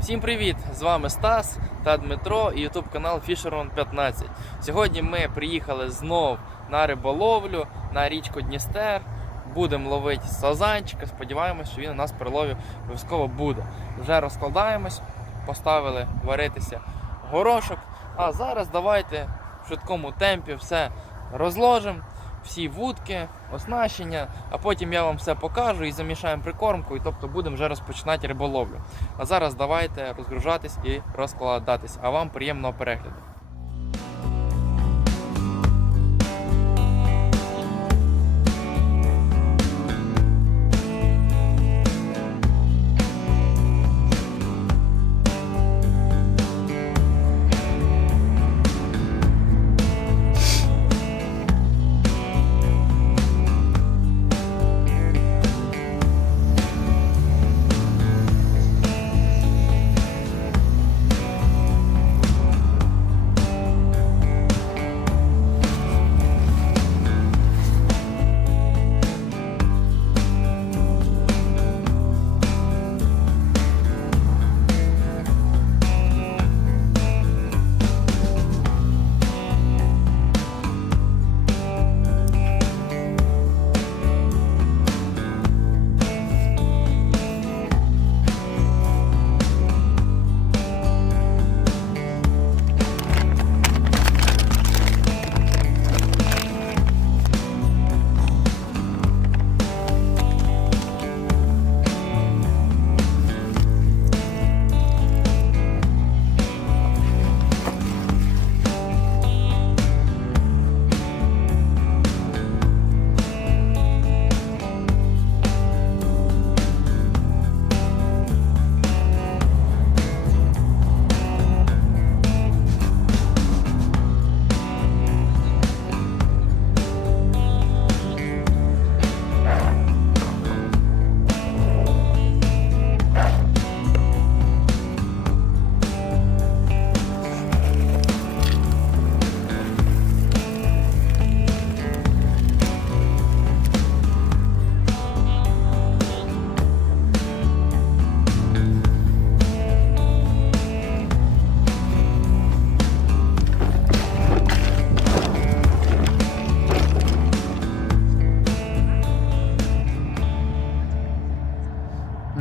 Всім привіт! З вами Стас та Дмитро і YouTube канал Fisherman 15. Сьогодні ми приїхали знов на риболовлю на річку Дністер. Будемо ловити сазанчика. Сподіваємось, що він у нас при лові обов'язково буде. Вже розкладаємось, поставили варитися горошок. А зараз давайте в швидкому темпі все розложимо. Всі вудки, оснащення, а потім я вам все покажу і замішаємо прикормку, і тобто будемо вже розпочинати риболовлю. А зараз давайте розгружатись і розкладатись. А вам приємного перегляду.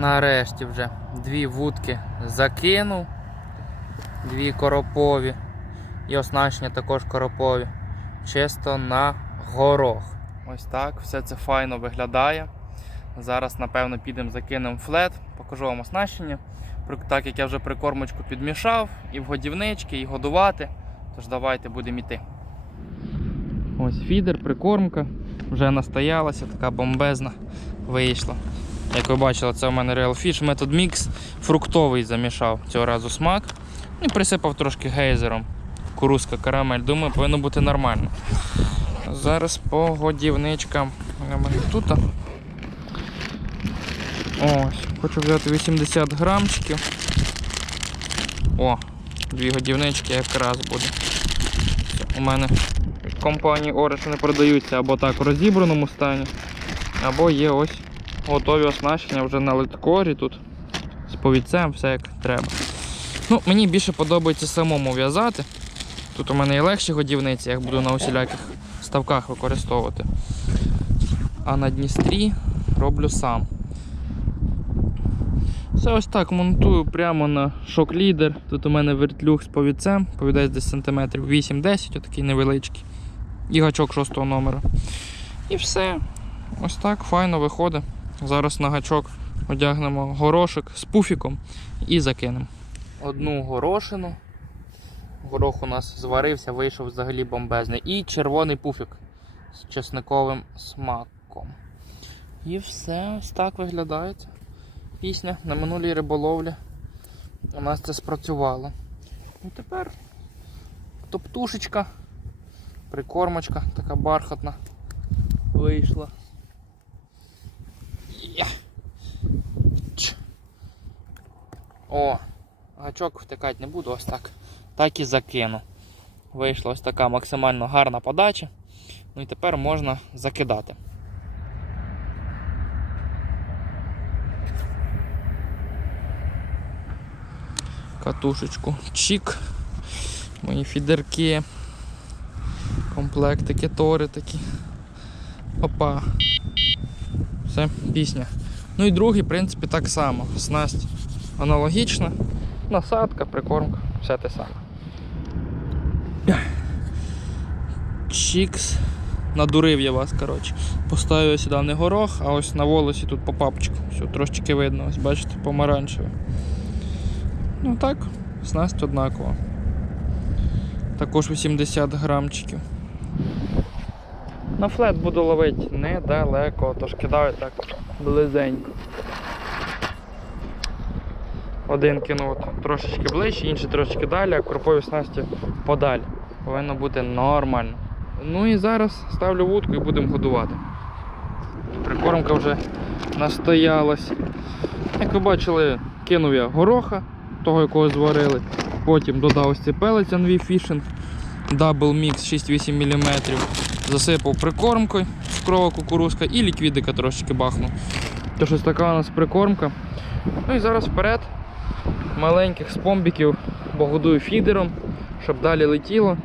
Нарешті вже дві вудки закинув, дві коропові і оснащення також коропові. Чисто на горох. Ось так, все це файно виглядає. Зараз, напевно, підемо закинемо флет, покажу вам оснащення. Так як я вже прикормочку підмішав, і в годівнички, і годувати. Тож давайте будемо йти. Ось фідер, прикормка. Вже настоялася, така бомбезна вийшла. Як ви бачили, це у мене Real Fish Method Mix фруктовий замішав цього разу смак. І присипав трошки гейзером. Курузка карамель. Думаю, повинно бути нормально. Зараз по годівничкам. Тут. Ось, хочу взяти 80 грамчиків. О, дві годівнички якраз буде. У мене компанії Orange вони продаються або так в розібраному стані, або є ось готові оснащення вже на литкорі тут. З повідцем, все як треба. Ну, Мені більше подобається самому в'язати. Тут у мене і легші годівниці, я їх буду на усіляких ставках використовувати. А на Дністрі роблю сам. Все ось так монтую прямо на шок-лідер. Тут у мене вертлюг з повідцем, повідець десь сантиметрів 8-10, отакий невеличкий. І гачок 6 номера. І все. Ось так файно виходить. Зараз на гачок одягнемо горошок з пуфіком і закинемо. Одну горошину. Горох у нас зварився, вийшов взагалі бомбезний. І червоний пуфік з чесниковим смаком. І все, ось так виглядає пісня на минулій риболовлі. У нас це спрацювало. І тепер топтушечка, прикормочка така бархатна вийшла. О, гачок втикати не буду, ось так. Так і закину. Вийшла ось така максимально гарна подача. Ну і тепер можна закидати. Катушечку чік. Мої фідерки, комплектики, тори такі. Опа. Все, пісня. Ну і другий, в принципі, так само. Снасть аналогічна. Насадка, прикормка, все те саме. Чікс. Надурив я вас, коротше. Поставив сюди не горох, а ось на волосі тут по папчику. Все, трошечки видно, ось бачите, помаранчеве. Ну так, снасть однакова. Також 80 грамчиків. На флет буду ловити недалеко, тож кидаю так близенько. Один кинув трошечки ближче, інший трошечки далі, а кропові снасті подалі. Повинно бути нормально. Ну і зараз ставлю вудку і будемо годувати. Прикормка вже настоялась. Як ви бачили, кинув я гороха, того якого зварили. Потім додав ось цей пелець NV Fishing Double Mix 6-8 мм. Засипав прикормкою цукрова кукурузка і ліквідика трошечки бахнув. Тож ось така у нас прикормка. Ну і зараз вперед маленьких спомбіків погодую фідером, щоб далі летіло.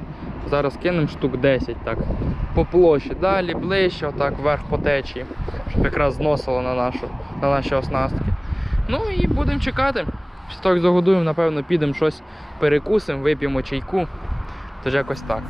Зараз кинемо штук 10 так. По площі, далі, ближче, отак, вверх по течії, щоб якраз зносило на, нашу, на наші оснастки. Ну і будемо чекати. Після того, як загодуємо, напевно, підемо щось перекусимо, вип'ємо чайку. Тож якось. Так,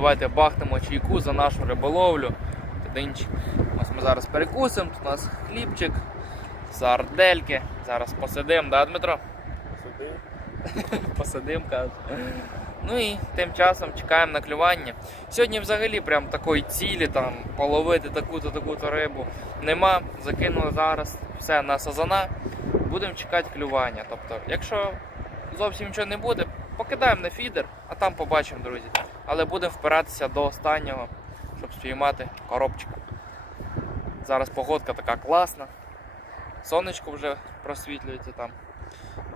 давайте бахнемо чайку за нашу риболовлю. Тидинчик. Ось ми зараз перекусимо. Тут у нас хлібчик, сардельки. Зараз посидимо, да, Дмитро? Посидимо, кажуть. Ну і тим часом чекаємо на клювання. Сьогодні взагалі прям такої цілі там половити таку-то таку-то рибу нема. Закинули зараз все на сазана. Будемо чекати клювання. Тобто, якщо зовсім нічого не буде, покидаємо на фідер, а там побачимо, друзі. Але будемо впиратися до останнього, щоб спіймати коробчика. Зараз погодка така класна. Сонечко вже просвітлюється там.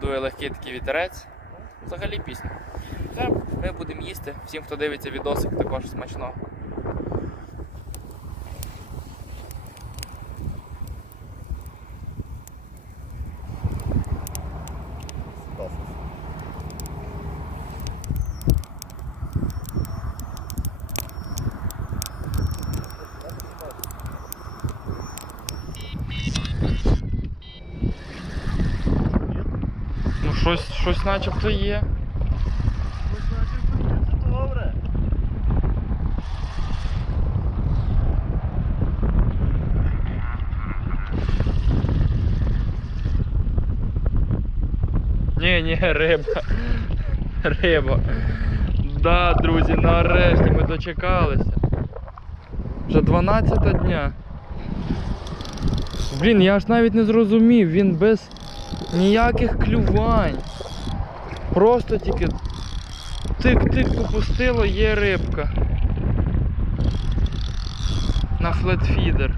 Дує легкий такий вітерець. Ну, Взагалі пісня. Ми будемо їсти. Всім, хто дивиться відосик, також смачного. Ну щось, щось начебто є. Добре. Ні, ні, риба. Риба. Да, друзі, нарешті ми дочекалися. Вже 12 дня. Блін, я аж навіть не зрозумів, він без ніяких клювань. Просто тільки тик-тик попустило, є рибка. На флетфідер.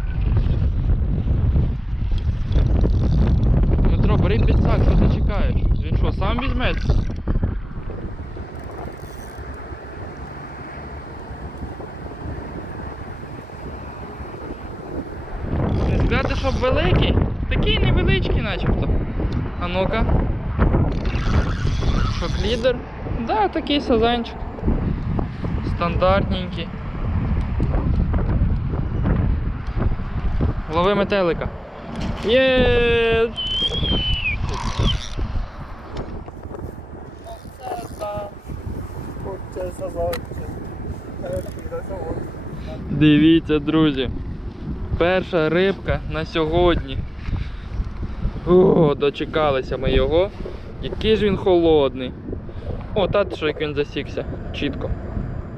Дмитро, бери підсак, що ти чекаєш? Він що, сам візьметься? Сказати, щоб великий. Такий невеличкий начебто. А ну-ка. Що, лідер? Да, такий сазанчик. Стандартненький. Лови метелика. Є! Дивіться, друзі. Перша рибка на сьогодні. О, дочекалися ми його. Який ж він холодний. О, та що як він засікся. Чітко.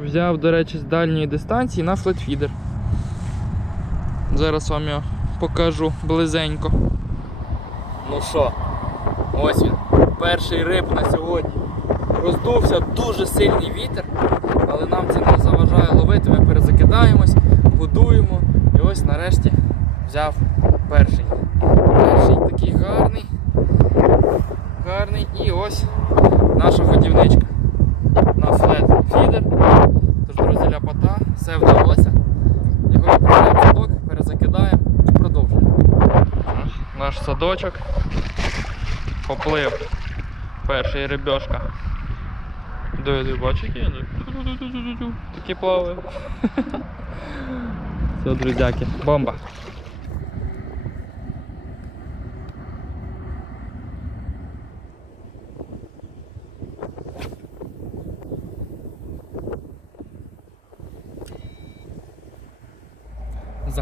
Взяв, до речі, з дальньої дистанції на флетфідер. Зараз вам його покажу близенько. Ну що, ось він. Перший риб на сьогодні. Роздувся дуже сильний вітер, але нам це не заважає ловити. Ми перезакидаємось, годуємо. І ось нарешті взяв перший. Перший такий гарний. Гарний. І ось наша годівничка. На флет фідер. Тож, друзі, ляпота, все вдалося. Його відправляємо в садок, перезакидаємо і продовжуємо. Наш садочок поплив. Перший який він? Ту-ту-ту-ту-ту. Такі плаває. Все, друзяки, бомба.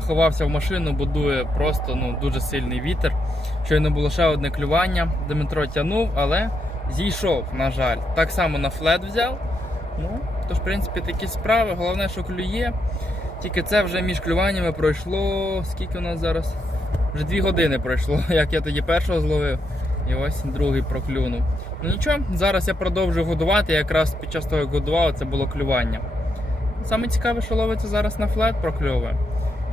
Заховався в машину, будує просто ну, дуже сильний вітер. Щойно було ще одне клювання. Дмитро тягнув, але зійшов, на жаль. Так само на флет взяв. Ну, тож, в принципі, такі справи. Головне, що клює. Тільки це вже між клюваннями пройшло. Скільки у нас зараз? Вже дві години пройшло, як я тоді першого зловив. І ось другий проклюнув. Ну нічого, зараз я продовжую годувати. Якраз під час того, як годував, це було клювання. Саме цікаве, що ловиться зараз на флет прокльовує.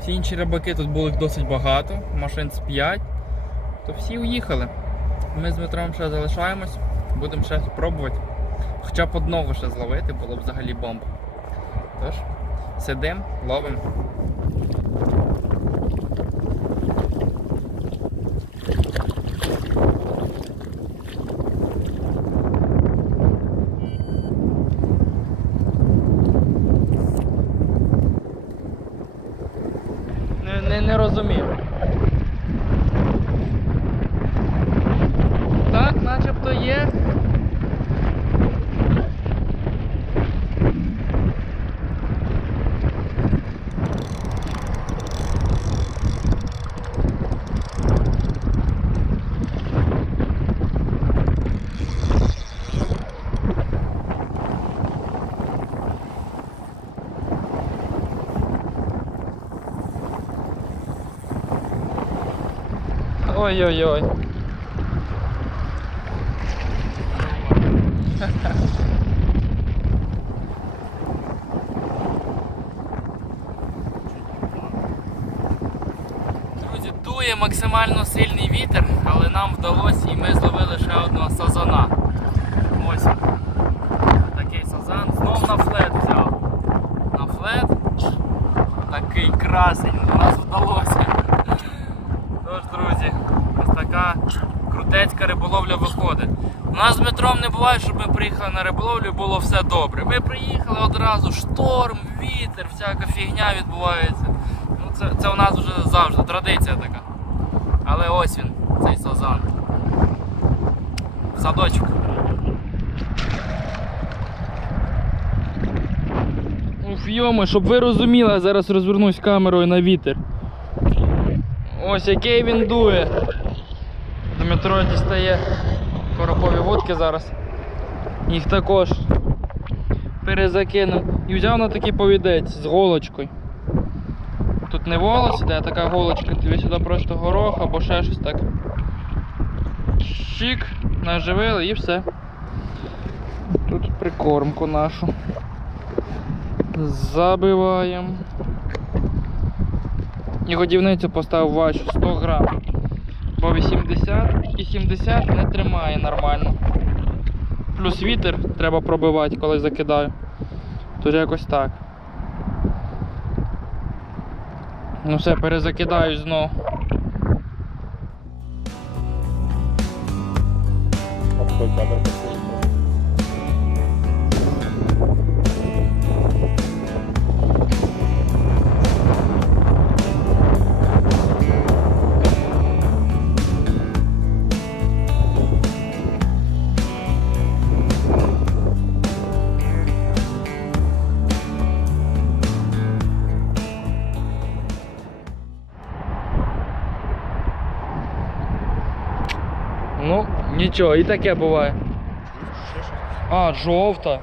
Всі інші рибаки тут було їх досить багато, машин з 5, то всі уїхали. Ми з Дмитром ще залишаємось, будемо ще спробувати. Хоча б одного ще зловити, було б взагалі бомба. Тож, сидимо, ловимо. Не, не, не розумію. Так, начебто є. Ой-ой-ой. Друзі, дує максимально сильний вітер, але нам вдалося і ми зловили ще одного сазана. Ось. Такий сазан. Знов на флет взяв. На флет. Такий красень у нас вдалося. Тож, друзі, ось така крутецька риболовля виходить. У нас з Дмитром не буває, щоб ми приїхали на риболовлю було все добре. Ми приїхали одразу, шторм, вітер, всяка фігня відбувається. Ну, це, це у нас вже завжди традиція така. Але ось він, цей сазан. Садочок. Уф, щоб ви розуміли, я зараз розвернусь камерою на вітер. Ось який він дує. Дмитро дістає коропові водки зараз. Їх також перезакинув. І взяв на такий повідець з голочкою. Тут не волос іде, а така голочка, тобі сюди просто горох або ще щось так. Щик, наживили і все. Тут прикормку нашу. Забиваємо. І годівницю поставив важчу 100 грам. Бо 80 і 70 не тримає нормально. Плюс вітер треба пробивати, коли закидаю. Тож якось так. Ну все, перезакидаю знову. Обходь кадр красивый. Нічого, і таке буває. А, жовта.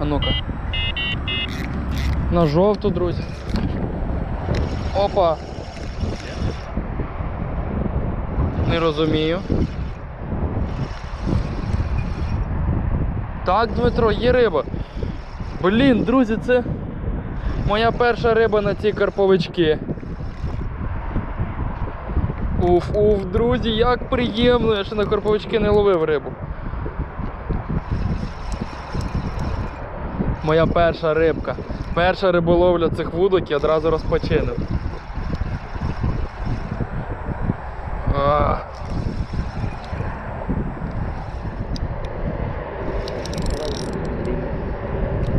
А ну-ка. На жовту, друзі. Опа. Не розумію. Так, Дмитро, є риба. Блін, друзі, це моя перша риба на ці карповички. Уф, уф, друзі, як приємно, я ще на корповички не ловив рибу. Моя перша рибка. Перша риболовля цих вудок і одразу розпочинив. А.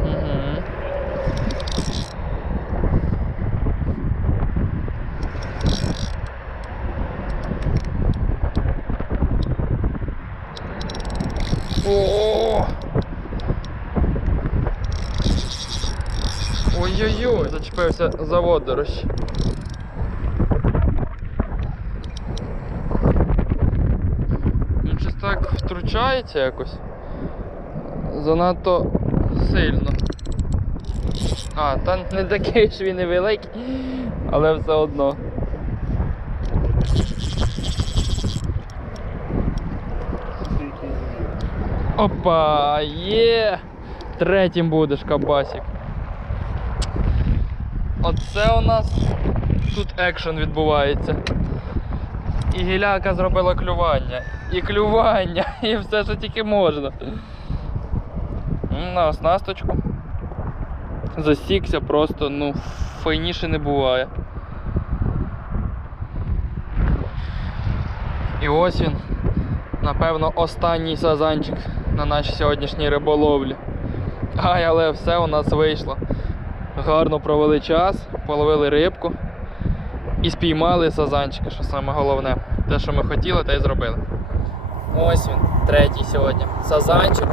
Мгм. О! Ой-ой-ой, за водорощ. Він щось так втручається якось. Занадто сильно. А, та не такий ж він і великий, але все одно. Опа, є! Третім будеш кабасик. Оце у нас тут екшен відбувається. І гіляка зробила клювання, і клювання, і все, що тільки можна. На оснасточку. Засікся просто, ну, файніше не буває. І ось він, напевно, останній сазанчик на нашій сьогоднішній риболовлі. Ай, але все у нас вийшло. Гарно провели час, половили рибку і спіймали сазанчика, що саме головне. Те, що ми хотіли, те й зробили. Ось він, третій сьогодні. Сазанчик.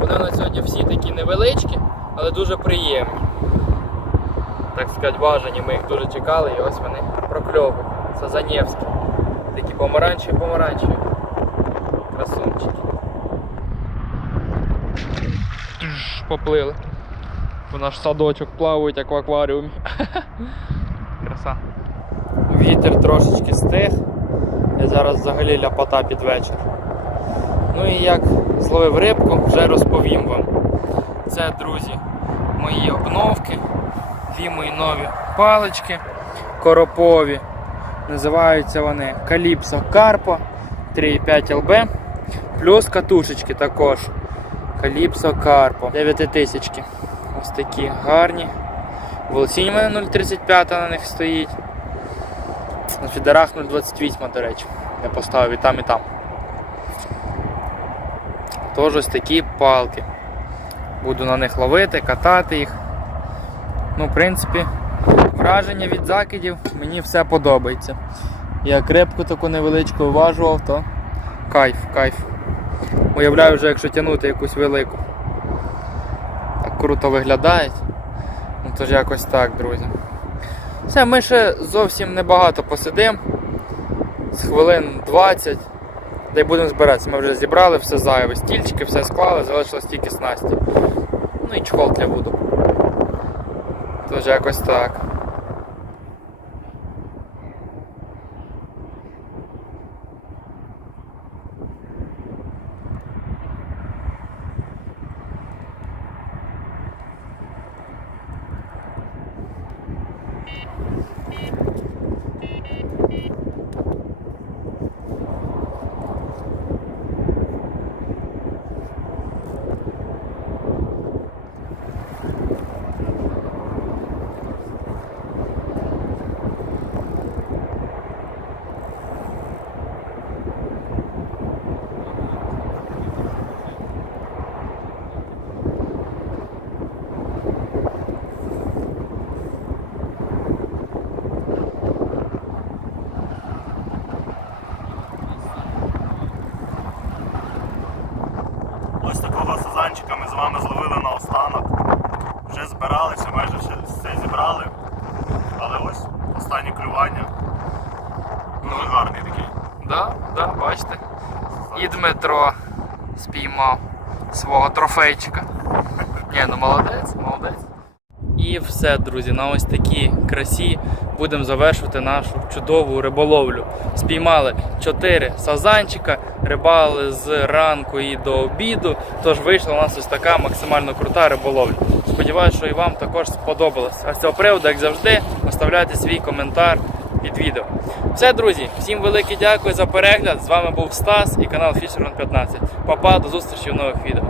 Вони у нас сьогодні всі такі невеличкі, але дуже приємні. Так сказати, бажані. Ми їх дуже чекали і ось вони прокльовують. Сазанєвські. Такі помаранчеві помаранчеві. Красунчики. Поплили. Наш садочок плавають, як в акваріумі. Краса. Вітер трошечки стих. І зараз взагалі ляпота під вечір. Ну і як зловив рибку, вже розповім вам. Це, друзі, мої обновки, дві мої нові палички коропові. Називаються вони Calypso Carpo 3,5 LB. Плюс катушечки також. Calypso Carpo 9000. Ось такі гарні. Волосінь у мене 0,35 на них стоїть. На фідерах 0,28, до речі. Я поставив і там, і там. Тож ось такі палки. Буду на них ловити, катати їх. Ну, в принципі, враження від закидів мені все подобається. Як рибку таку невеличку уважував, то кайф, кайф. Уявляю вже, якщо тягнути якусь велику. Круто виглядають. Ну тож якось так, друзі. Все, ми ще зовсім небагато посидимо. З хвилин 20. Та й будемо збиратися. Ми вже зібрали все зайве. Стільчики, все склали, залишилось тільки снасті. Ну і чохол для буду. Тож якось так. Ось такого сазанчика ми з вами зловили на останок. Вже збиралися, майже все, все зібрали. Але ось останнє клювання. Ну, гарний такий. Да, да, бачите. І Дмитро спіймав свого трофейчика. Ні, ну молодець, молодець. І все, друзі, на ось такій красі будемо завершувати нашу чудову риболовлю. Спіймали 4 сазанчика, рибали з ранку і до обіду. Тож вийшла у нас ось така максимально крута риболовля. Сподіваюся, що і вам також сподобалось. А з цього приводу, як завжди, оставляйте свій коментар під відео. Все, друзі, всім велике дякую за перегляд. З вами був Стас і канал Fisherman 15. Папа, до зустрічі в нових відео.